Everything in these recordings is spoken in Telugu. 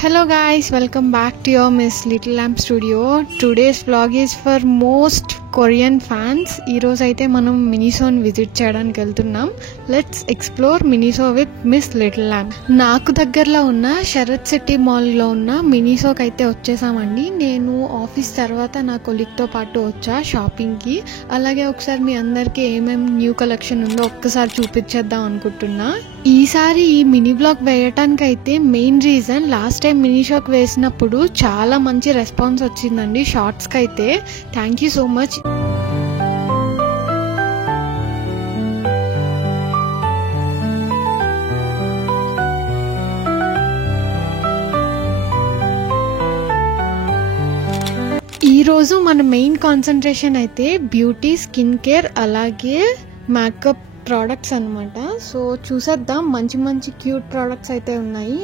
Hello guys, welcome back to your Miss Little Lamp Studio. Today's vlog is for most Korean fans. ఈ రోజు అయితే మనం మినిసోని విజిట్ చేయడానికి వెళ్తున్నాం. Let's explore Miniso with miss little lamp. నాకు దగ్గరలో ఉన్న శరత్ సిటీ మాల్లో ఉన్న మినిసోకి అయితే వచ్చేసామండి. నేను ఆఫీస్ తర్వాత నా కొలీగ్తో పాటు వచ్చా షాపింగ్కి. అలాగే ఒకసారి మీ అందరికీ ఏమేమి న్యూ కలెక్షన్ ఉందో ఒక్కసారి చూపించేద్దాం అనుకుంటున్నా. ఈసారి ఈ మినీ బ్లాగ్ వేయటానికి అయితే మెయిన్ రీజన్ లాస్ట్ టైం మినిషోకి వేసినప్పుడు చాలా మంచి రెస్పాన్స్ వచ్చిందండి షార్ట్స్కి అయితే. Thank you so much. ఈరోజు మన మెయిన్ కాన్సన్ట్రేషన్ అయితే బ్యూటీ, స్కిన్ కేర్ అలాగే మేకప్ ప్రోడక్ట్స్ అనమాట. సో చూసేద్దాం, మంచి మంచి క్యూట్ ప్రోడక్ట్స్ అయితే ఉన్నాయి.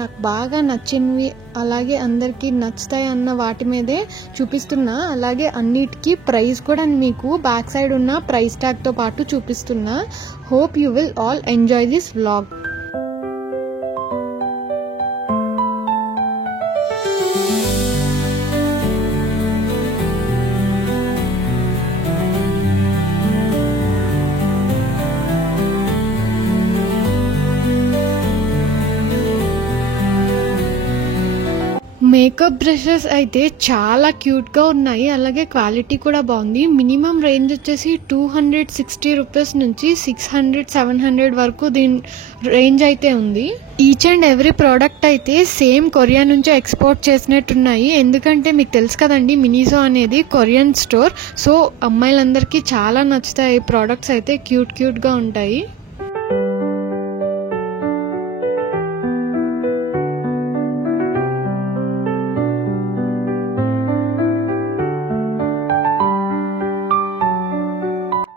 నాకు బాగా నచ్చినవి అలాగే అందరికీ నచ్చుతాయి అన్న వాటి మీదే చూపిస్తున్నా. అలాగే అన్నిటికీ ప్రైస్ కూడా మీకు బ్యాక్ సైడ్ ఉన్న ప్రైస్ ట్యాగ్తో పాటు చూపిస్తున్నా. Hope you will all enjoy this vlog. Makeup brushes అయితే చాలా క్యూట్గా ఉన్నాయి, అలాగే క్వాలిటీ కూడా బాగుంది. మినిమం రేంజ్ వచ్చేసి 260 రూపీస్ నుంచి 600-700 వరకు దీని రేంజ్ అయితే ఉంది. ఈచ్ అండ్ ఎవ్రీ ప్రోడక్ట్ అయితే సేమ్ కొరియా నుంచి ఎక్స్పోర్ట్ చేసినట్టున్నాయి. ఎందుకంటే మీకు తెలుసు కదండి, మినిసో అనేది కొరియన్ స్టోర్. సో అమ్మాయిలందరికీ చాలా నచ్చుతాయి. ప్రోడక్ట్స్ అయితే క్యూట్గా ఉంటాయి.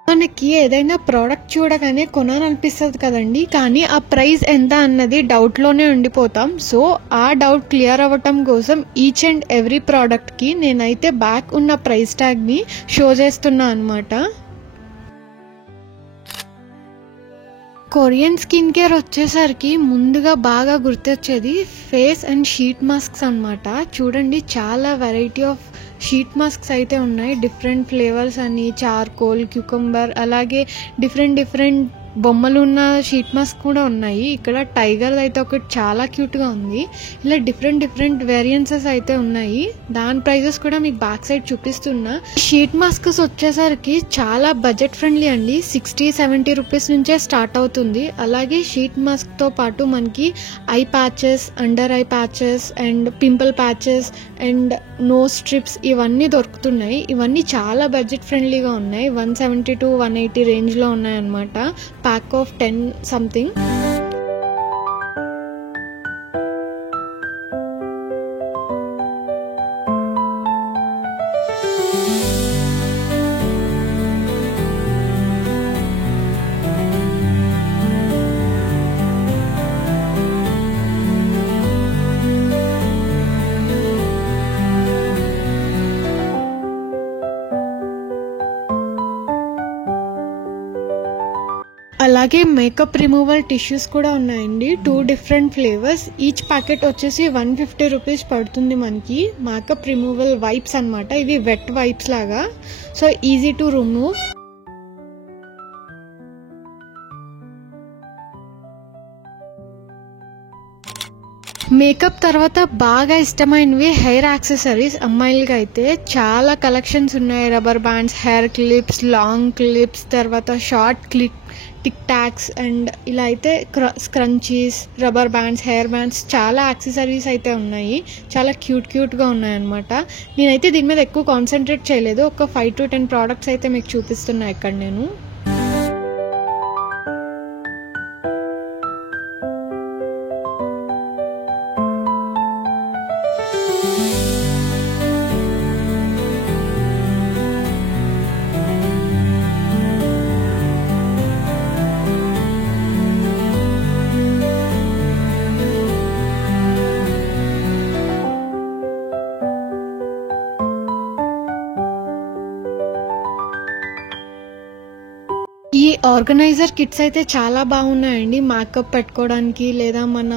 మనకి ఏదైనా ప్రోడక్ట్ చూడగానే కొనాలనిపిస్తుంది కదండి, కానీ ఆ ప్రైస్ ఎంత అన్నది డౌట్లోనే ఉండిపోతాం. సో ఆ డౌట్ క్లియర్ అవ్వటం కోసం ఈచ్ అండ్ ఎవ్రీ ప్రోడక్ట్కి నేనైతే బ్యాక్ ఉన్న ప్రైస్ ట్యాగ్ని షో చేస్తున్నా అనమాట. కొరియన్ స్కిన్ కేర్ వచ్చేసరికి ముందుగా బాగా గుర్తొచ్చేది ఫేస్ అండ్ షీట్ మాస్క్స్ అనమాట. చూడండి, చాలా వెరైటీ ఆఫ్ షీట్ మాస్క్స్ అయితే ఉన్నాయి. డిఫరెంట్ ఫ్లేవర్స్ అని చార్కోల్, క్యూకంబర్ అలాగే డిఫరెంట్ బొమ్మలు ఉన్న షీట్ మాస్క్ కూడా ఉన్నాయి. ఇక్కడ టైగర్ అయితే ఒకటి చాలా క్యూట్గా ఉంది. ఇలా డిఫరెంట్ వేరియంట్సెస్ అయితే ఉన్నాయి. దాని ప్రైజెస్ కూడా మీకు బ్యాక్ సైడ్ చూపిస్తున్నా. షీట్ మాస్క్స్ వచ్చేసరికి చాలా బడ్జెట్ ఫ్రెండ్లీ అండి. 60-70 రూపీస్ నుంచే స్టార్ట్ అవుతుంది. అలాగే షీట్ మాస్క్తో పాటు మనకి eye patches, under eye patches and pimple patches and nose strips ఇవన్నీ దొరుకుతున్నాయి. ఇవన్నీ చాలా బడ్జెట్ ఫ్రెండ్లీగా ఉన్నాయి. 170-180 రేంజ్లో ఉన్నాయన్నమాట. Pack of 10 something. అలాగే మేకప్ రిమూవల్ టిష్యూస్ కూడా ఉన్నాయండి. 2 డిఫరెంట్ ఫ్లేవర్స్. ఈచ్ ప్యాకెట్ వచ్చేసి 150 రూపీస్ పడుతుంది మనకి. మేకప్ రిమూవల్ వైప్స్ అనమాట. ఇవి వెట్ వైప్స్ లాగా, so easy to remove. Makeup తర్వాత బాగా ఇష్టమైనవి హెయిర్ యాక్సెసరీస్. అమ్మాయిలకి అయితే చాలా కలెక్షన్స్ ఉన్నాయి. Rubber bands, hair clips, long clips, తర్వాత షార్ట్ టిక్ టాక్స్ అండ్ ఇలా అయితే scrunchies, rubber bands, hair bands, చాలా యాక్సెసరీస్ అయితే ఉన్నాయి. చాలా క్యూట్గా ఉన్నాయి అనమాట. నేనైతే దీని మీద ఎక్కువ కాన్సన్ట్రేట్ చేయలేదు. ఒక 5-10 ప్రోడక్ట్స్ అయితే మీకు చూపిస్తున్నా ఇక్కడ నేను. ఈ ఆర్గనైజర్ కిట్స్ అయితే చాలా బాగున్నాయండి. మేకప్ పెట్టుకోవడానికి లేదా మన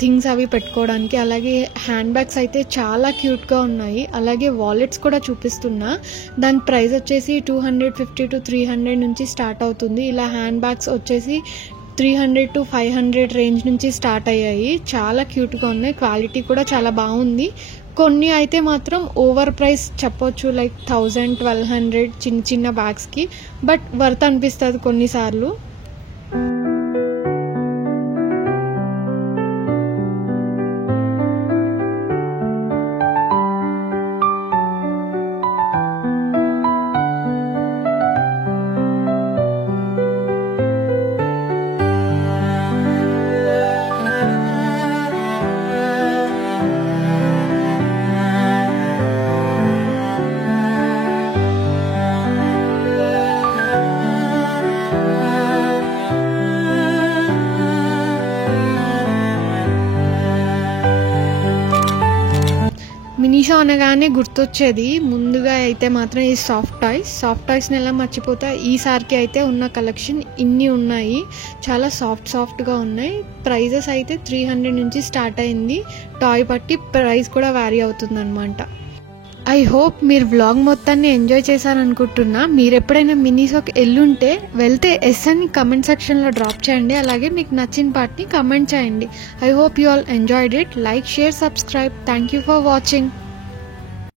థింగ్స్ అవి పెట్టుకోవడానికి. అలాగే హ్యాండ్ బ్యాగ్స్ అయితే చాలా క్యూట్గా ఉన్నాయి. అలాగే వాలెట్స్ కూడా చూపిస్తున్నా. దాని ప్రైస్ వచ్చేసి 250 to 300 నుంచి స్టార్ట్ అవుతుంది. ఇలా హ్యాండ్ బ్యాగ్స్ వచ్చేసి 300 to 500 రేంజ్ నుంచి స్టార్ట్ అయ్యాయి. చాలా క్యూట్గా ఉన్నాయి. క్వాలిటీ కూడా చాలా బాగుంది. కొన్ని అయితే మాత్రం ఓవర్ ప్రైస్ చెప్పొచ్చు, లైక్ 1000, 1200 చిన్న చిన్న బ్యాగ్స్కి. బట్ వర్త్ అనిపిస్తుంది కొన్నిసార్లు. మినీషో అనగానే గుర్తొచ్చేది ముందుగా అయితే మాత్రం ఈ సాఫ్ట్ టాయ్స్ని ఎలా మర్చిపోతా. ఈసారికి అయితే ఉన్న కలెక్షన్ ఇన్ని ఉన్నాయి. చాలా సాఫ్ట్గా ఉన్నాయి. ప్రైజెస్ అయితే 300 నుంచి స్టార్ట్ అయింది. టాయ్ బట్టి ప్రైస్ కూడా వ్యారీ అవుతుంది అనమాట. ఐ హోప్ మీరు వ్లాగ్ మొత్తాన్ని ఎంజాయ్ చేశారనుకుంటున్నా. మీరు ఎప్పుడైనా మినీసోకి వెళ్తే ఎస్ అని కమెంట్ సెక్షన్లో డ్రాప్ చేయండి. అలాగే మీకు నచ్చిన పార్ట్ని కమెంట్ చేయండి. I hope you all enjoyed it. Like, share, subscribe. Thank you for watching.